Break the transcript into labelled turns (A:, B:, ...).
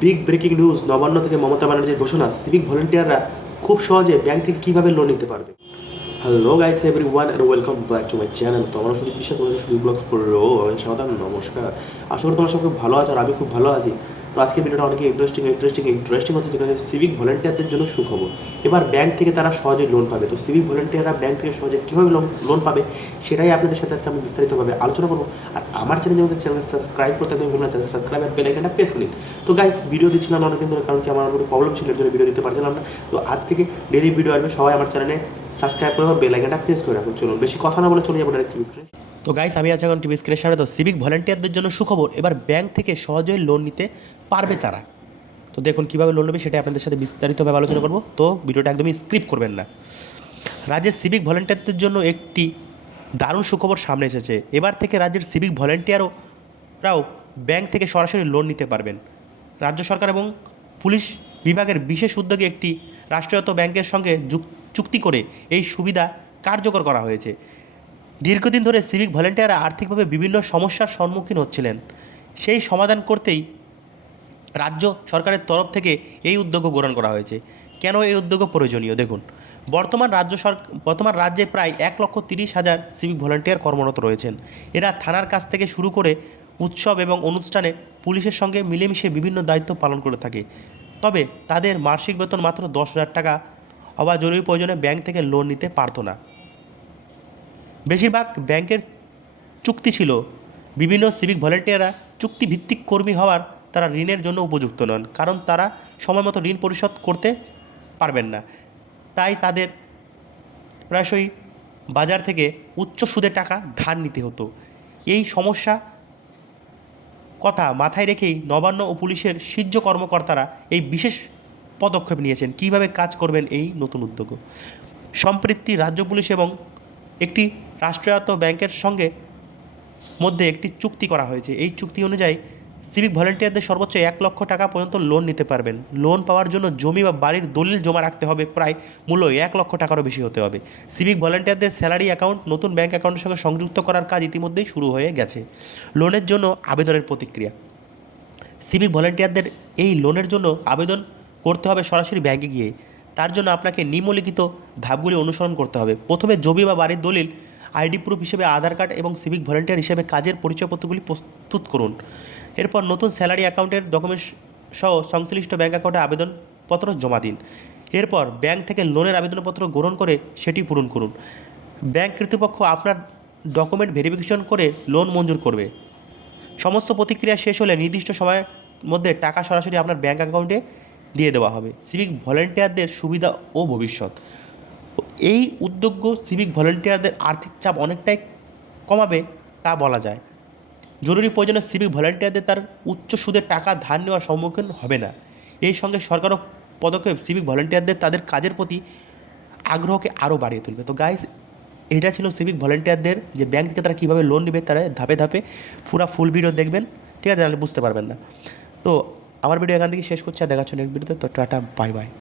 A: Big breaking news Nabanna থেকে মমতা ব্যানার্জির ঘোষণা সিভিক ভলেন্টিয়াররা খুব সহজে ব্যাংক থেকে কীভাবে লোন নিতে পারবে? Hello guys everyone and welcome back to my channel তো আমার সুদীপ বিশ্বাস, তোমাদের সুদীপ ব্লগস আমি সাধারণ নমস্কার। আশা করি তোমরা সব খুব ভালো আছো আর আমি খুব ভালো আছি। তো আজকে ভিডিওটা অনেক ইন্টারেস্টিং ইন্টারেস্টিং ইন্টারেস্টিং হচ্ছে, যেখানে সিভিক ভলেন্টিয়ারদের জন্য সুখবর। এবার ব্যাংক থেকে তারা সহজে লোন পাবে। তো সিভিক ভলেন্টিয়াররা ব্যাংক থেকে সহজে কীভাবে লোন লোন পাবে, সেটাই আপনাদের সাথে আজকে আমি বিস্তারিতভাবে আলোচনা করব। আর আমার চ্যানেল আমাদের চ্যানেল সাবস্ক্রাইব করতে একদম ভুলবেন চ্যানেল সাবস্ক্রাইব আর বেল আইকনটা প্রেস করুন, তো গাইস ভিডিও দিচ্ছিলাম অনেকদিন ধরে, কারণ কি আমার কোনো প্রবলেম ছিল জন্য ভিডিও দিতে পারছিলাম না। তো আজ থেকে ডেলি ভিডিও আসবে, সবাই আমার চ্যানেলে সাবস্ক্রাইব করে বেল আইকনটা প্রেস করে রাখুন। চলুন, বেশি কথা না বলে চলে যাব ডাইরেক্ট তো গাইস আমি আছি এখন টিভি স্ক্রিনের সামনে। তো সিভিক ভলেন্টিয়ারদের জন্য সুখবর, এবার ব্যাংক থেকে সহজেই লোন নিতে পারবে তারা। তো দেখুন কীভাবে লোন নেবে সেটা আপনাদের সাথে বিস্তারিতভাবে আলোচনা করব। তো ভিডিওটা একদমই স্ক্রিপ্ট করবেন না। রাজ্যের সিভিক ভলেন্টিয়ারদের জন্য একটি দারুণ সুখবর সামনে এসেছে। এবার থেকে রাজ্যের সিভিক ভলেন্টিয়াররাও ব্যাংক থেকে সরাসরি লোন নিতে পারবেন। রাজ্য সরকার এবং পুলিশ বিভাগের বিশেষ উদ্যোগে একটি রাষ্ট্রায়ত্ত ব্যাংকের সঙ্গে চুক্তি করে এই সুবিধা কার্যকর করা হয়েছে। দীর্ঘদিন ধরে সিভিক ভলেন্টিয়াররা আর্থিকভাবে বিভিন্ন সমস্যার সম্মুখীন হচ্ছিলেন। সেই সমাধান করতেই রাজ্য সরকারের তরফ থেকে এই উদ্যোগও গ্রহণ করা হয়েছে। কেন এই উদ্যোগও প্রয়োজনীয়? দেখুন, বর্তমান রাজ্য সর বর্তমান রাজ্যে প্রায় এক লক্ষ তিরিশ হাজার সিভিক ভলেন্টিয়ার কর্মরত রয়েছেন। এরা থানার কাছ থেকে শুরু করে উৎসব এবং অনুষ্ঠানে পুলিশের সঙ্গে মিলেমিশে বিভিন্ন দায়িত্ব পালন করে থাকে। তবে তাদের মাসিক বেতন মাত্র দশ হাজার টাকা। অবা জরুরি প্রয়োজনে ব্যাংক থেকে লোন নিতে পারতো না। বেশিরভাগ ব্যাংকের চুক্তি ছিল বিভিন্ন সিভিক ভলেন্টিয়াররা চুক্তিভিত্তিক কর্মী হওয়ার তারা ঋণের জন্য উপযুক্ত নন, কারণ তারা সময় মতো ঋণ পরিশোধ করতে পারবেন না। তাই তাদের প্রায়শই বাজার থেকে উচ্চ সুদে টাকা ধার নিতে হতো। এই সমস্যা কথা মাথায় রেখেই নবান্ন ও পুলিশের শীর্ষ কর্মকর্তারা এই বিশেষ পদক্ষেপ নিয়েছেন। কীভাবে কাজ করবেন এই নতুন উদ্যোগ? সম্প্রতি রাজ্য পুলিশ এবং একটি রাষ্ট্রায়ত্ত ব্যাংকের সঙ্গে মধ্যে একটি চুক্তি করা হয়েছে। এই চুক্তি অনুযায়ী সিভিক ভলেন্টিয়ারদের সর্বোচ্চ এক লক্ষ টাকা পর্যন্ত লোন নিতে পারবেন। লোন পাওয়ার জন্য জমি বা বাড়ির দলিল জমা রাখতে হবে। প্রায় মূল্য এক লক্ষ টাকারও বেশি হতে হবে। সিভিক ভলেন্টিয়ারদের স্যালারি অ্যাকাউন্ট নতুন ব্যাংক অ্যাকাউন্টের সঙ্গে সংযুক্ত করার কাজ ইতিমধ্যেই শুরু হয়ে গেছে। লোনের জন্য আবেদনের প্রতিক্রিয়া। সিভিক ভলেন্টিয়ারদের এই লোনের জন্য আবেদন করতে হবে সরাসরি ব্যাংকে গিয়ে। তার জন্য আপনাকে নিম্নলিখিত ধাপগুলি অনুসরণ করতে হবে। প্রথমে জমি বা বাড়ির দলিল আইডি প্রুফ হিসেবে আধার কার্ড এবং সিভিক ভলেন্টিয়ার হিসেবে কাজের পরিচয়পত্রগুলি প্রস্তুত করুন। এরপর নতুন স্যালারি অ্যাকাউন্টের ডকুমেন্টস সহ সংশ্লিষ্ট ব্যাঙ্ক অ্যাকাউন্টে আবেদনপত্র জমা দিন। এরপর ব্যাংক থেকে লোনের আবেদনপত্র গ্রহণ করে সেটি পূরণ করুন। ব্যাংক কর্তৃপক্ষ আপনার ডকুমেন্ট ভেরিফিকেশন করে লোন মঞ্জুর করবে। সমস্ত প্রতিক্রিয়া শেষ হলে নির্দিষ্ট সময়ের মধ্যে টাকা সরাসরি আপনার ব্যাংক অ্যাকাউন্টে দিয়ে দেওয়া হবে। সিভিক ভলেন্টিয়ারদের সুবিধা ও ভবিষ্যৎ। এই উদ্যোগ সিভিক ভলেন্টিয়ারদের আর্থিক চাপ অনেকটাই কমাবে তা বলা যায়। জরুরি প্রয়োজনে সিভিক ভলেন্টিয়ারদের তার উচ্চ সুদের টাকা ধার নেওয়ার সম্মুখীন হবে না। এই সঙ্গে সরকারও পদক্ষেপ সিভিক ভলেন্টিয়ারদের তাদের কাজের প্রতি আগ্রহকে আরও বাড়িয়ে তুলবে। তো গাইস এটা ছিল সিভিক ভলেন্টিয়ারদের যে ব্যাংক থেকে তারা কীভাবে লোন নেবে, তারা ধাপে ধাপে পুরো ফুল ভিডিও দেখবেন, ঠিক আছে? তাহলে বুঝতে পারবেন না। তো আমার ভিডিও এখান থেকে শেষ করছি, আর দেখাচ্ছ নেক্সট ভিডিওতে তো। Tata bye bye